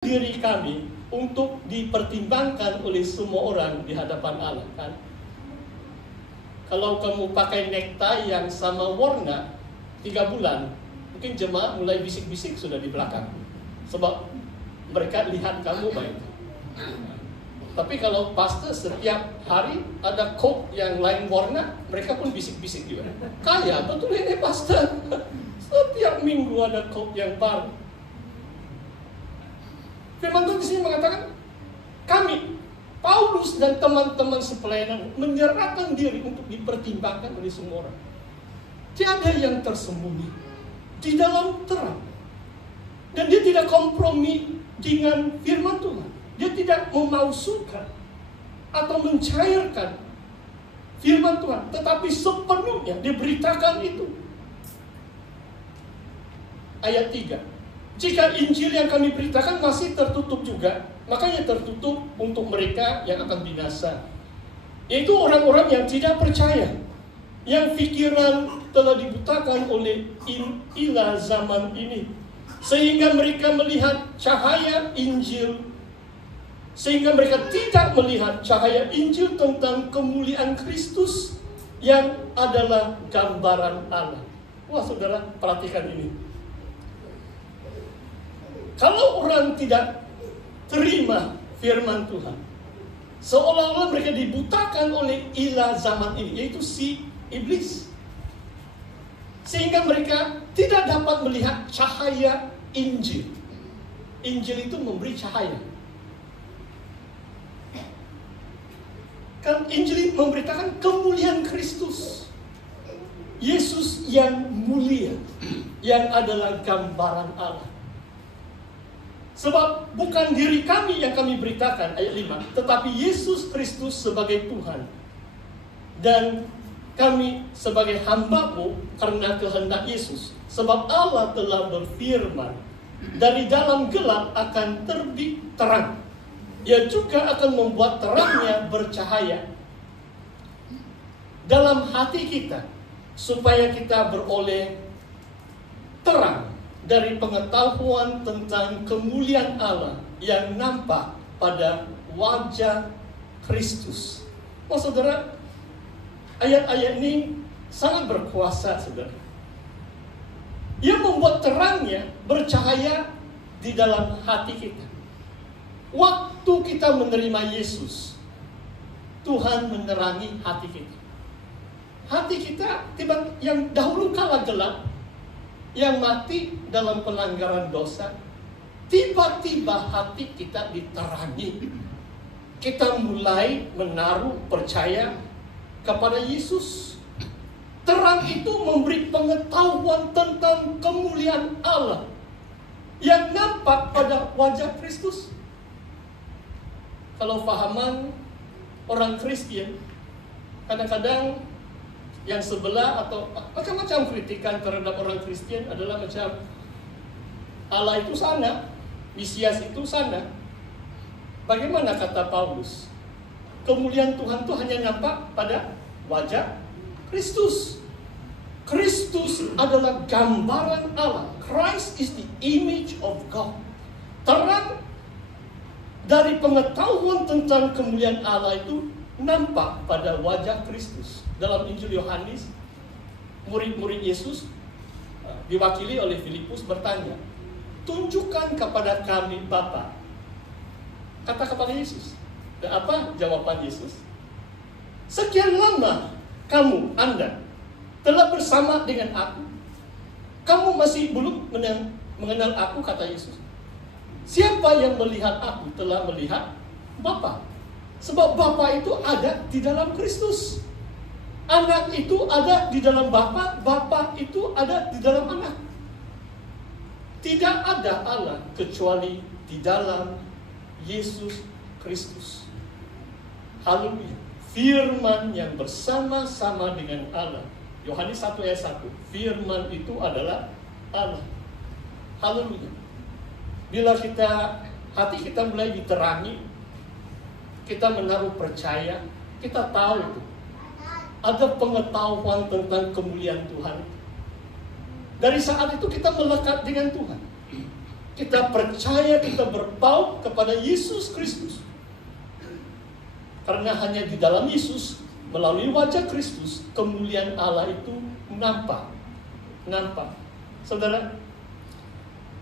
diri kami untuk dipertimbangkan oleh semua orang di hadapan Allah, kan? Kalau kamu pakai necktie yang sama warna 3 bulan, mungkin jemaat mulai bisik-bisik sudah di belakang, sebab mereka lihat kamu baik. Tapi kalau pastor setiap hari ada coat yang lain warna, mereka pun bisik-bisik juga. Kaya betul ini pastor. Setiap minggu ada coat yang baru. Firman Tuhan di sini mengatakan, kami, Paulus dan teman-teman sepelayanan, menyerahkan diri untuk dipertimbangkan oleh semua orang. Tiada yang tersembunyi di dalam terang. Dan dia tidak kompromi dengan firman Tuhan. Dia tidak memalsukan atau mencairkan firman Tuhan, tetapi sepenuhnya diberitakan itu. Ayat 3. Jika Injil yang kami beritakan masih tertutup juga, makanya tertutup untuk mereka yang akan binasa, yaitu orang-orang yang tidak percaya, yang pikiran telah dibutakan oleh ilah zaman ini, sehingga mereka melihat cahaya Injil, sehingga mereka tidak melihat cahaya Injil tentang kemuliaan Kristus yang adalah gambaran Allah. Wah, saudara, perhatikan ini. Kalau orang tidak terima firman Tuhan, seolah-olah mereka dibutakan oleh ilah zaman ini, yaitu si iblis, sehingga mereka tidak dapat melihat cahaya Injil. Injil itu memberi cahaya. Kan Injil memberitakan kemuliaan Kristus, Yesus yang mulia, yang adalah gambaran Allah. Sebab bukan diri kami yang kami beritakan, ayat 5, tetapi Yesus Kristus sebagai Tuhan, dan kami sebagai hamba-Mu karena kehendak Yesus. Sebab Allah telah berfirman, dari dalam gelap akan terbit terang. Ia juga akan membuat terangnya bercahaya dalam hati kita, supaya kita beroleh terang dari pengetahuan tentang kemuliaan Allah yang nampak pada wajah Kristus. Oh saudara, ayat-ayat ini sangat berkuasa, saudara. Ia membuat terangnya bercahaya di dalam hati kita. Waktu kita menerima Yesus, Tuhan menerangi hati kita. Hati kita yang dahulu kala gelap, yang mati dalam pelanggaran dosa, tiba-tiba hati kita diterangi. Kita mulai menaruh percaya kepada Yesus. Terang itu memberi pengetahuan tentang kemuliaan Allah yang nampak pada wajah Kristus. Kalau fahaman orang Kristen, kadang-kadang yang sebelah atau macam-macam kritikan terhadap orang Kristen adalah macam Allah itu sana, Mesias itu sana. Bagaimana kata Paulus? Kemuliaan Tuhan itu hanya nampak pada wajah Kristus. Kristus adalah gambaran Allah. Christ is the image of God. Terang dari pengetahuan tentang kemuliaan Allah itu nampak pada wajah Kristus. Dalam Injil Yohanes, murid-murid Yesus diwakili oleh Filipus bertanya, tunjukkan kepada kami Bapa. Kata kepada Yesus. Dan apa jawaban Yesus? Sekian lama kamu, Anda, telah bersama dengan aku. Kamu masih belum mengenal aku, kata Yesus. Siapa yang melihat aku telah melihat Bapa. Sebab Bapa itu ada di dalam Kristus. Anak itu ada di dalam Bapa, Bapa itu ada di dalam Anak. Tidak ada Allah kecuali di dalam Yesus Kristus. Haleluya. Firman yang bersama-sama dengan Allah. Yohanes 1 ayat 1. Firman itu adalah Allah. Haleluya. Bila hati kita mulai diterangi, kita menaruh percaya, kita tahu itu. Ada pengetahuan tentang kemuliaan Tuhan. Dari saat itu kita melekat dengan Tuhan. Kita percaya, kita berpaut kepada Yesus Kristus. Karena hanya di dalam Yesus, melalui wajah Kristus, kemuliaan Allah itu nampak. Saudara,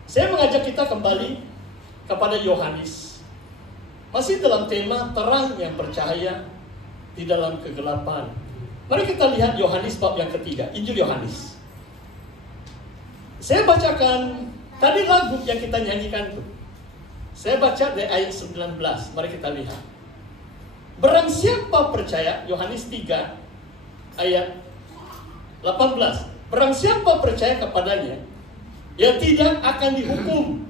saya mengajak kita kembali kepada Yohanes. Masih dalam tema terang yang bercahaya di dalam kegelapan. Mari kita lihat Yohanes bab yang ketiga, Injil Yohanes. Saya bacakan tadi lagu yang kita nyanyikan itu. Saya baca dari ayat 19, mari kita lihat. Barang siapa percaya, Yohanes 3 ayat 18. Barang siapa percaya kepadanya, ia tidak akan dihukum.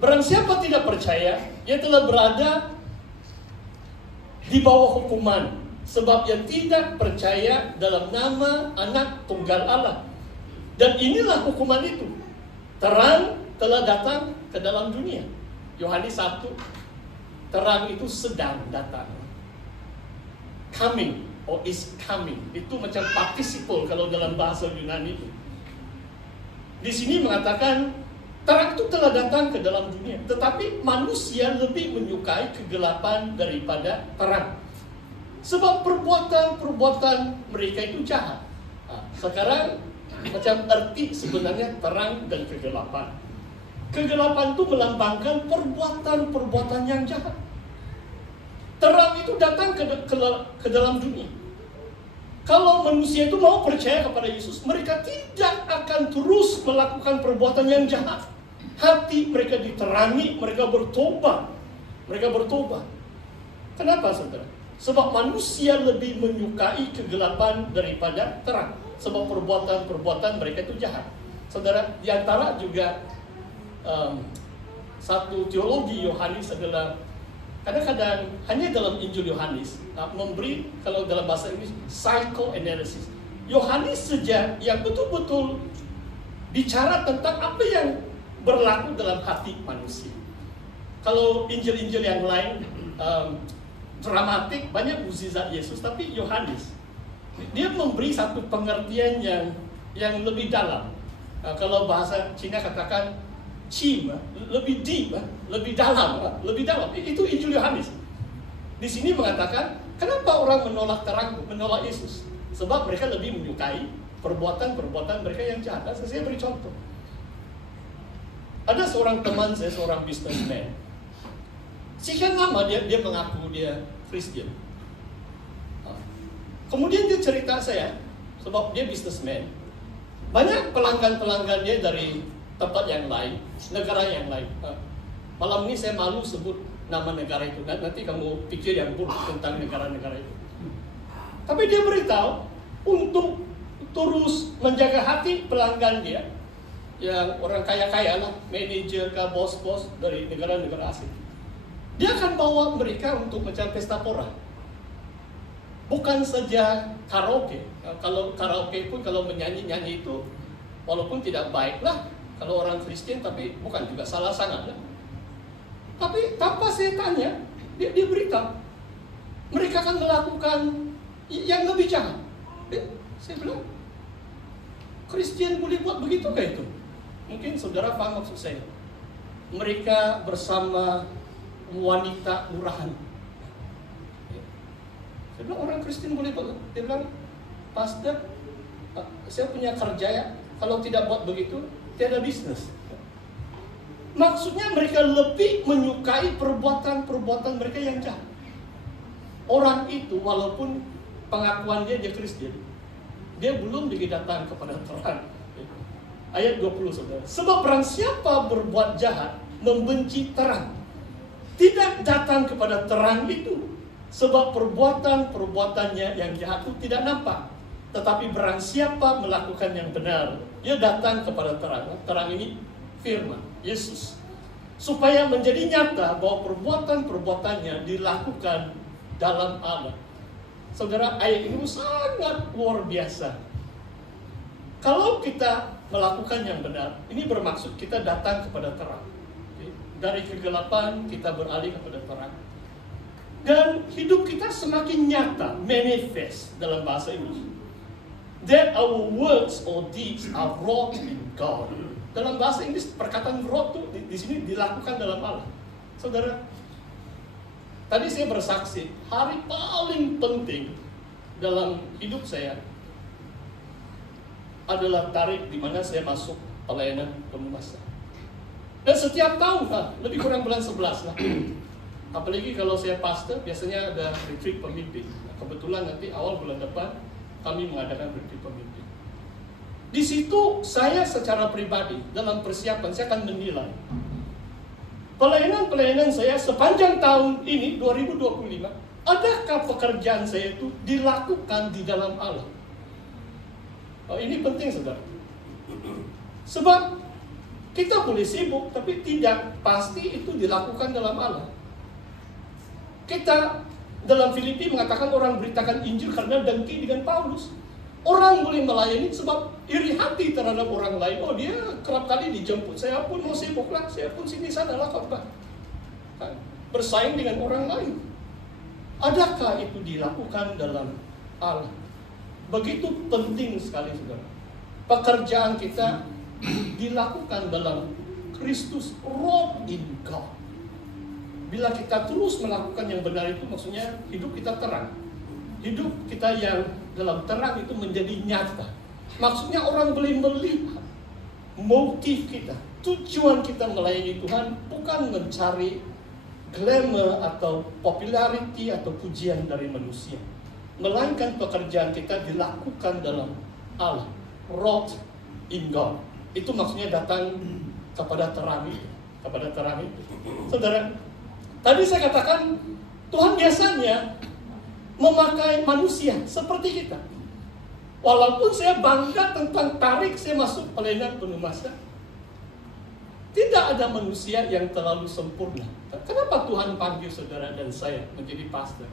Barang siapa tidak percaya, ia telah berada di bawah hukuman, sebab ia tidak percaya dalam nama Anak Tunggal Allah. Dan inilah hukuman itu, terang telah datang ke dalam dunia. Yohanes 1, terang itu sedang datang. Coming, or is coming. Itu macam participle kalau dalam bahasa Yunani itu. Di sini mengatakan terang itu telah datang ke dalam dunia, tetapi manusia lebih menyukai kegelapan daripada terang. Sebab perbuatan mereka itu jahat. Sekarang macam arti sebenarnya terang dan kegelapan. Kegelapan itu melambangkan perbuatan yang jahat. Terang itu datang ke dalam dunia. Kalau manusia itu mau percaya kepada Yesus, mereka tidak akan terus melakukan perbuatan yang jahat. Hati mereka diterangi, mereka bertobat. Kenapa, saudara? Sebab manusia lebih menyukai kegelapan daripada terang. Sebab perbuatan mereka itu jahat. Saudara, di antara juga satu teologi Yohanes adalah kadang-kadang hanya dalam Injil Yohanes memberi, kalau dalam bahasa Inggris, psychoanalysis. Yohanes saja yang betul-betul bicara tentang apa yang berlaku dalam hati manusia. Kalau Injil-Injil yang lain dramatik, banyak mukjizat Yesus, tapi Yohanes dia memberi satu pengertian yang lebih dalam. Kalau bahasa Cina katakan Qi, lebih deep, lebih dalam. Itu Injil Yohanes. Di sini mengatakan, kenapa orang menolak terang, menolak Yesus? Sebab mereka lebih menyukai perbuatan mereka yang jahat. Saya beri contoh. Ada seorang teman saya, seorang businessman. Sekian lama dia mengaku dia Kristen. Kemudian dia cerita saya, sebab dia businessman. Banyak pelanggan dia dari tempat yang lain, negara yang lain. Malam ini saya malu sebut nama negara itu. Nanti kamu pikir yang buruk tentang negara-negara itu. Tapi dia beritahu untuk terus menjaga hati pelanggan dia, yang orang kaya-kaya lah, manajer ke bos-bos dari negara-negara asing. Dia akan bawa mereka untuk macam pesta pora. Bukan saja karaoke. Kalau karaoke pun kalau menyanyi-nyanyi itu walaupun tidak baik lah kalau orang Kristen, tapi bukan juga salah sangat lah. Tapi tanpa saya tanya, dia beritahu mereka akan melakukan yang lebih jahat. Saya bilang, Kristen boleh buat begitu kah itu? Mungkin saudara paham maksud saya. Mereka bersama wanita murahan. Saya bilang, orang Kristen boleh buat. Dia bilang, pastor, saya punya kerja ya, kalau tidak buat begitu, tiada bisnis. Maksudnya mereka lebih menyukai perbuatan mereka yang jahat. Orang itu walaupun pengakuan dia Kristen, dia belum lagi datang kepada terang. Ayat 20, saudara. Sebab barang siapa berbuat jahat, membenci terang, tidak datang kepada terang itu. Sebab perbuatannya yang jahat itu tidak nampak. Tetapi barang siapa melakukan yang benar, dia datang kepada terang. Terang ini firman Yesus, supaya menjadi nyata bahwa perbuatannya dilakukan dalam Allah. Saudara, ayat ini sangat luar biasa. Kalau kita melakukan yang benar, ini bermaksud kita datang kepada terang. Dari kegelapan kita beralih kepada terang. Dan hidup kita semakin nyata, manifest dalam bahasa Inggris. That our words or deeds are wrought in God. Dalam bahasa Inggris perkataan wrought itu di sini dilakukan dalam Allah. Saudara, tadi saya bersaksi, hari paling penting dalam hidup saya adalah tarik di mana saya masuk pelayanan penugasan. Dan setiap tahun, lebih kurang bulan 11 lah. Apalagi kalau saya pastor, biasanya ada retreat pemimpin. Nah, kebetulan nanti awal bulan depan kami mengadakan retreat pemimpin. Di situ saya secara pribadi dalam persiapan saya akan menilai pelayanan saya sepanjang tahun ini 2025, adakah pekerjaan saya itu dilakukan di dalam Allah? Ini penting, saudara. Sebab kita boleh sibuk, tapi tidak pasti itu dilakukan dalam Allah. Kita dalam Filipi mengatakan orang beritakan Injil karena dengki dengan Paulus. Orang boleh melayani sebab iri hati terhadap orang lain. Oh, dia kerap kali dijemput. Saya pun mau sibuk lah, saya pun sini sana lah khotbah. Bersaing dengan orang lain. Adakah itu dilakukan dalam Allah? Begitu penting sekali, saudara. Pekerjaan kita dilakukan dalam Kristus, wrought in God. Bila kita terus melakukan yang benar itu, maksudnya hidup kita terang. Hidup kita yang dalam terang itu menjadi nyata. Maksudnya orang boleh melihat motif kita, tujuan kita melayani Tuhan bukan mencari glamour atau popularity atau pujian dari manusia, melainkan pekerjaan kita dilakukan dalam Allah, wrought in God. Itu maksudnya datang kepada terang itu, Saudara, tadi saya katakan Tuhan biasanya memakai manusia seperti kita. Walaupun saya bangga tentang tarik saya masuk pelayanan penugasan, tidak ada manusia yang terlalu sempurna. Kenapa Tuhan panggil saudara dan saya menjadi pastor?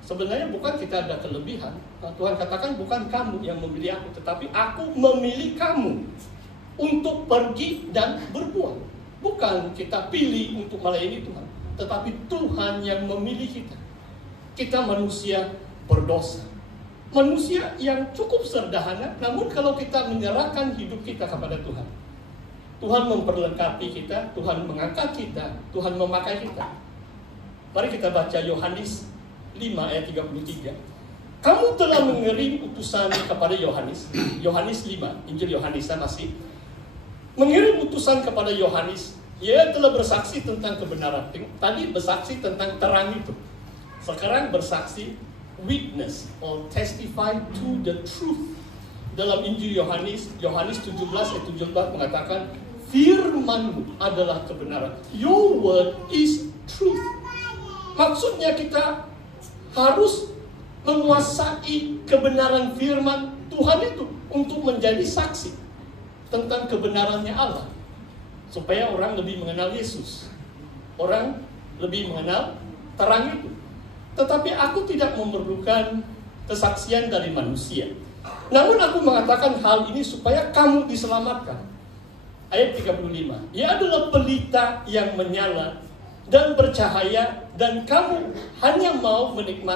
Sebenarnya bukan kita ada kelebihan. Tuhan katakan bukan kamu yang memilih aku, tetapi aku memilih kamu untuk pergi dan berbuat. Bukan kita pilih untuk melayani Tuhan, tetapi Tuhan yang memilih kita. Kita manusia berdosa, manusia yang cukup sederhana, namun kalau kita menyerahkan hidup kita kepada Tuhan, Tuhan memperlengkapi kita, Tuhan mengangkat kita, Tuhan memakai kita. Mari kita baca Yohanes 5 ayat 33. Kamu telah mengirim utusan kepada Yohanes. Yohanes 5, Injil Yohanes masih mengirim utusan kepada Yohanes. Ia telah bersaksi tentang kebenaran. Tadi bersaksi tentang terang itu. Sekarang bersaksi, witness or testify to the truth. Dalam Injil Yohanes 17 ayat 17 mengatakan, firman-Mu adalah kebenaran. Your word is truth. Maksudnya kita harus menguasai kebenaran firman Tuhan itu untuk menjadi saksi tentang kebenarannya Allah, supaya orang lebih mengenal Yesus, orang lebih mengenal terang itu. Tetapi aku tidak memerlukan kesaksian dari manusia, namun aku mengatakan hal ini supaya kamu diselamatkan. Ayat 35, ia adalah pelita yang menyala dan bercahaya, dan kamu hanya mau menikmati